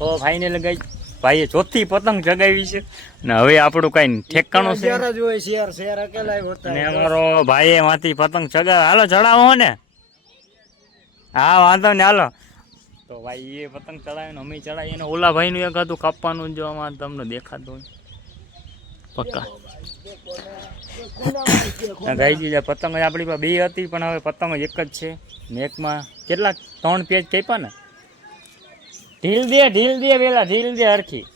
તો ફાઇનલ ગઈ ભાઈએ ચોથી પતંગ ચગાવી છે ને હવે આપણું કઈ ઠેકાણું છે ને અમારો ભાઈએ માંથી પતંગ ચગાવે. હાલો ચડાવો ને. હા વાંધો ને હાલો. તો ભાઈ એ પતંગ ચડાવે ને અમે ચડાવીએ ને ઓલા ભાઈનું એક હતું કાપવાનું જો આમાં તમને દેખાતું પક્કા ગાઈ દીધા પતંગ આપણી પાસે 2 હતી પણ હવે પતંગ એક જ છે ને એકમાં કેટલા 3 પેજ કાપ્યા ને. ઢીલ દે પેલા ઢીલ દે હરખી.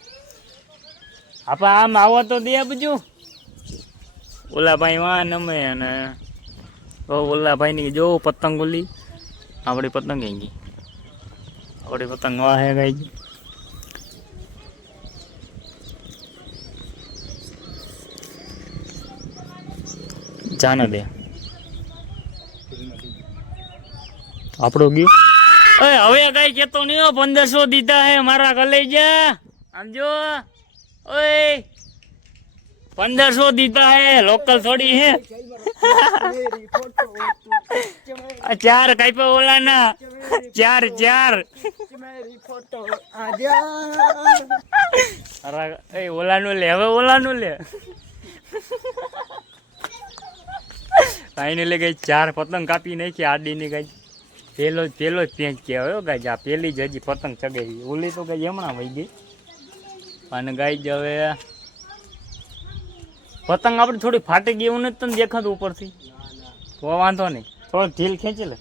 આપણે આમ આવો તો દે બધું. ઓલા ભાઈ વાં નમે અને ઓલા ભાઈની જો પતંગ ઓલી આપણી પતંગ ગઈ આપણી પતંગ વાહે ગઈ. જાને દે આપણો ગયું. હવે કઈ કેતો નહીં 1500 દીધા હે મારા કલેજા. આમ જો ઓય 1500 દીધા હે લોકલ થોડી હે. 4 કાપ્યા ઓલા ના 4 અરે ઓલાનું લે હવે ઓલાનું લે. ફાઇનલી ગઈ 4 પતંગ કાપી નાખી આડીની ગઈ. પેલો જ પેંચ કહેવાય ગાય આ પેલી જ હજી પતંગ ચગાવી. ઓલી તો ગઈ હમણાં વહી ગઈ અને ગાય જ હવે પતંગ આપણે થોડી ફાટી ગઈ એવું નથી તને દેખાતું ઉપરથી તો વાંધો નહીં. થોડોક ઢીલ ખેંચી લે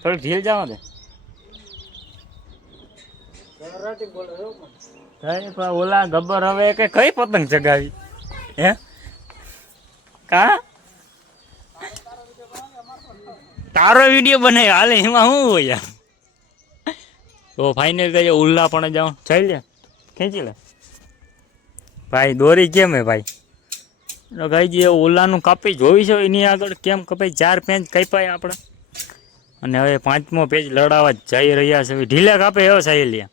થોડીક ઢીલ જવા દે. ઓલા ગબ્બર હવે કઈ પતંગ ચગાવી હે કા તારો વિડીયો બનાવ્યો હાલે એમાં શું હોય યાર. તો ફાઇનલ કહે ઉલ્લા પણ જાઉં ચાલી લે ખેંચી લે ભાઈ. દોરી કેમ હે ભાઈ ગાઈ જે ઓલાનું કાપી જોઈ છે એની આગળ કેમ કપાઈ 4 પેજ કાપાય આપણે અને હવે 5મો પેજ લડાવવા જઈ રહ્યા છે. ઢીલા કાપે એવો સાહેલિયા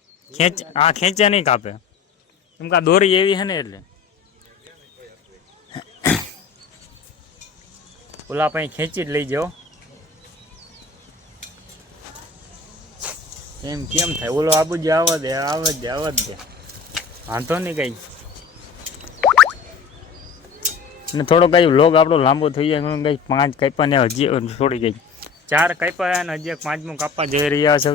ખેંચ્યા નહીં કાપે કેમ કે દોરી એવી છે ને એટલે ઓલા પાસે ખેંચી જ લઈ જાઓ. એમ કેમ થાય ઓલો આબુ જ આવવા દે વાંધો નહીં કઈ. ને થોડો કઈ વ્લોગ આપણો લાંબો થઈ જાય કઈ 5 કાપ્યા ને હજી થોડી ગઈ 4 કાપ્યા ને હજી 5મું કાપવા જઈ રહ્યા છે.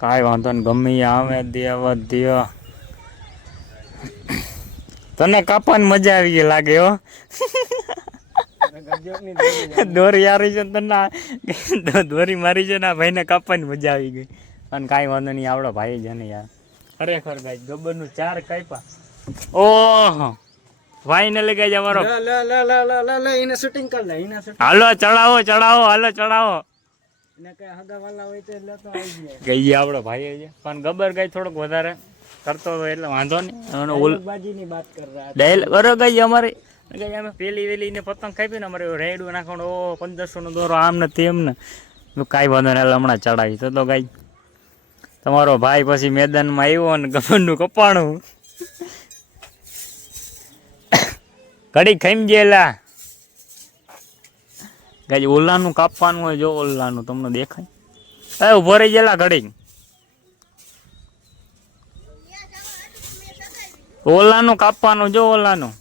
કાંઈ વાંધો ને ગમે આવે દે તને કાપવાની મજા આવી ગઈ લાગે હો. દોરી મારી છે તને દોરી મારી છે ને ભાઈને કાપવાની મજા આવી ગઈ. અને કાંઈ વાંધો નહીં આવડો ભાઈ છે ને યાર ખરેખર ભાઈ ગબ્બરનું 4 કાપ્યા. ઓહો ફાઇનલી ગઈ અમારો હાલો ચડાવો હાલો ચડાવો ગઈ આપણો ભાઈ છે પણ ગબ્બર ગઈ થોડોક વધારે કરતો હતો એટલે વાંધો નહીં. ગઈ અમારે અમે પેલી વેલી ને પતંગ કાપી ને અમારે રેડું નાખવાનો 1500 નો દોરો આમ ને તેમ ને કાંઈ વાંધો નહીં હમણાં ચડાવી તો ગાઈ તમારો ભાઈ પછી મેદાનમાં આવ્યો ને ગબ્બરનું કપાણું ઘડી ખાઈ ગયેલા ગાઈ. ઓલાનું કાપવાનું હોય જો ઓલાનું તમને દેખાય ઉભો રહી ગયેલા ઘડી ઓલાનું કાપવાનું જો ઓલાનું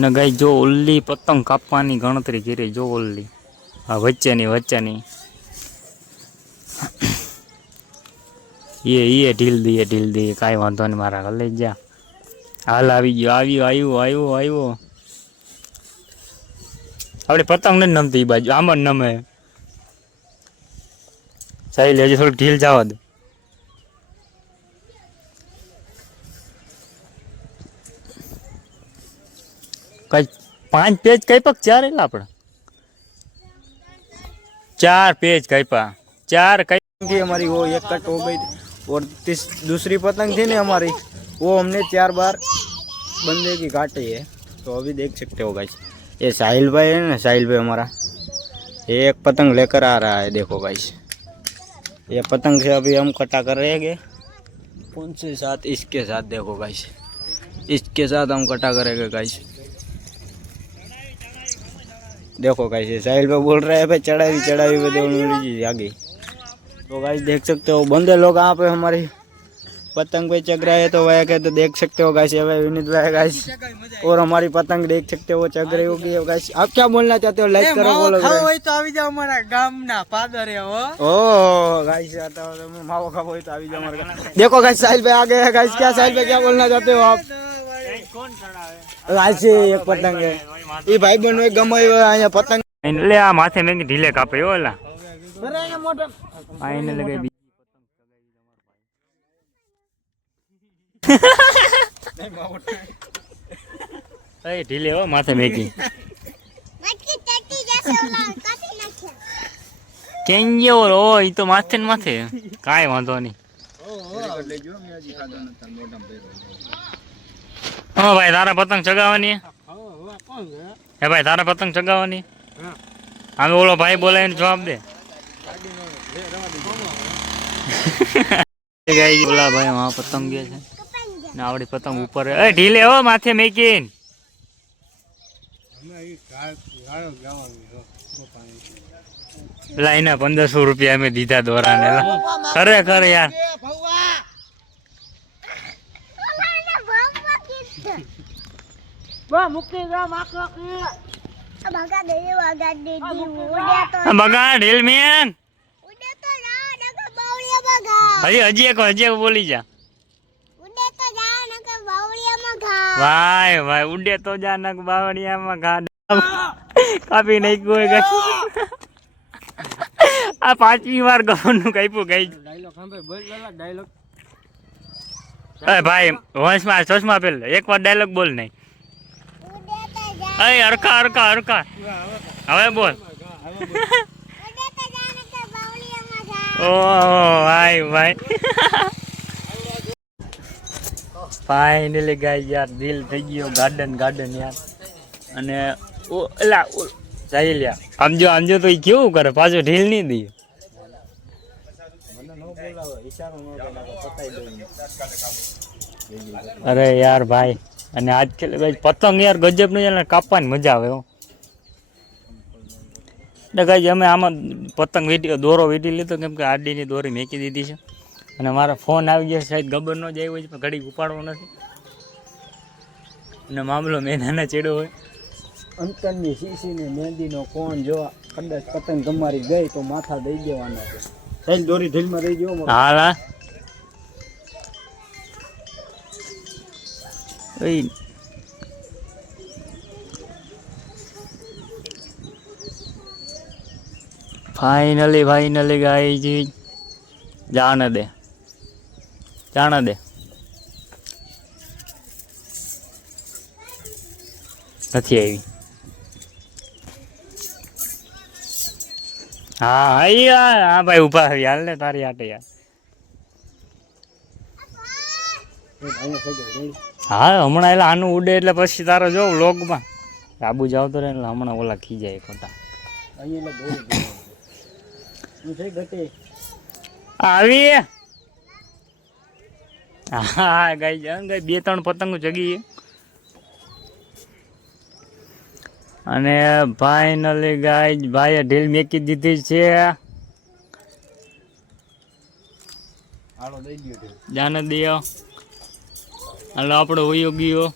ને ગાઈ જો ઓલી પતંગ કાપવાની ગણતરી કરી જો ઓલી હા વચ્ચેની એ ઢીલ દઈએ કાંઈ વાંધો નહીં મારા લઈ જા. હાલ આવી ગયો આવ્યો આપણે પતંગ નથી નમતી બાજુ આમ જ નમે સારી લેજે થોડીક ઢીલ જવા દે. कई 5 पेज कई पक 4 है આપણે 4 पेज कई पा 4 कई की हमारी वो एक कट हो गई और दूसरी पतंग थी ना हमारी वो हमने 4 बार बंदे की काटी है. तो अभी देख सकते हो गाइस ये साहिल भाई है ना साहिल भाई हमारा एक पतंग लेकर आ रहा है. देखो गाइस ये पतंग से अभी हम कटा कर रहे हैं कौन से साथ इसके साथ. देखो गाइस इसके साथ हम कटा करेंगे गाइस. देखो कैसे साहिल भाई बोल रहे हैं भाई चढ़ाई पे दोनों आगे। तो गाइस देख सकते हो बंदे लोग यहाँ पे हमारी पतंग पे चग रहे हैं, तो वह कहते देख सकते हो गाइस, ये विनीत भाई गाइस, और हमारी पतंग देख सकते हो वो चग रही होगी गाइस। आप क्या बोलना चाहते हो? लाइक करो, बोलो तो આવી જાવ અમારા ગામના પાદરે હો। ओ गाइस आता हो तो माવો खाओ तो आ जाओ हमारे घर। देखो गाइस साहिल भाई आ गए हैं गाइस। क्या साहिल भाई क्या बोलना चाहते हो आप? કોણ ચડાવે? गाइस एक पतंग है ये भाई बहनों गमाई અહીંયા પતંગ એટલે આ માથે મેં ઢીલે કાપે ઓલા આ એને લગાવી બીજી પતંગ એ ઢીલે હો માથે મેકી કેમ ગયો ઓ ઈ તો માથે ને માથે કાંઈ વાંધો નહીં। હા ભાઈ તારા પતંગ ચગાવવાની હે ભાઈ તારા પતંગ ચગાવવાની આમે ઓલો ભાઈ બોલાવીને જવાબ દે બોલા ભાઈ વहाँ પતંગ ગયા છે ને આવડી પતંગ ઉપર એ ઢીલે હો માથે મેકીન લાઈને 1500 રૂપિયા અમે દીધા દોરાને ખરેખર યાર બગા ઢીલ મેન હજી એક બોલી જા ભાઈ ભાઈ ઉડે તો જા નક બાવળિયામાં ઘા કાપી નાખ્યું હોય આ 5મી વાર ગવાનું કાપ્યું ગઈ ભાઈ વંશમાં ચશ્મા પેલ એકવાર ડાયલોગ બોલ નહીં અરે હરખા હવે બોલ ઓ ભાઈ ફાઇનલી ગાય યાર દિલ થઈ ગયો ગાર્ડન યાર અને ઓ એલા જાય લ્યા આમજો તો ઈ કેવું કરે પાછો ઢીલ નહીં દી અરે યાર ભાઈ અને આજ પતંગ યાર ગજબ નું કાપવાની મજા આવે એટલે કઈ અમે આમાં પતંગ દોરો વીટી લીધો કેમ કે આડીની દોરી મેકી દીધી છે અને મારા ફોન આવી ગયા સાહેબ ખબર ન જાય હોય પણ ઘડી ઉપાડવો નથી અને મામલો મેનાના ચેડો હોય અંતરની શીશીને મહેંદીનો કોણ જો કદાચ પતંગ તમારી ગઈ તો માથા દઈ દેવાના છે સાહેબ દોરી ઢીલમાં દઈ દેવો હા ફાઇનલી ગાઈ જી જાણે દે નથી આવી હા ભાઈ ઉભા આવી હાલ ને તારી આટે યાર હા હમણાં એટલે આનું ઉડે એટલે પછી તારો જો વ્લોગમાં આબુ જાવ તો એટલે હમણાં ઓલા ખી જાય ખોટા આવી હા ગઈ 2-3 પતંગો જગી અને ફાઇનલી ગાય ભાઈએ ઢીલ મેકી દીધી છે જાને દિયો હાલો આપણો વયો ગયો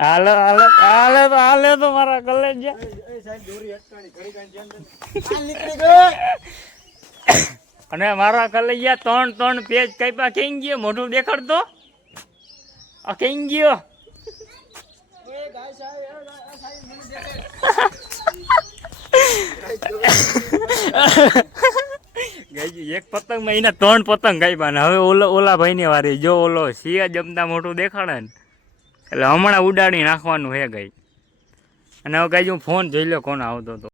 હાલે તો મારા કલેજ અને મારા કલેજિયા 3 પેજ કાપ્યા કેમ ગયો મોઢું દેખાડતો આ કેમ ગયો એક પતંગ માં એના 3 પતંગ કાપ્યા ને હવે ઓલા ભાઈ ની વારી જો ઓલો સિયા જમતા મોટું દેખાડે ને એટલે હમણાં ઉડાડી નાખવાનું હે ગઈ અને હવે કઈ ફોન જોઈ લો કોણ આવતો હતો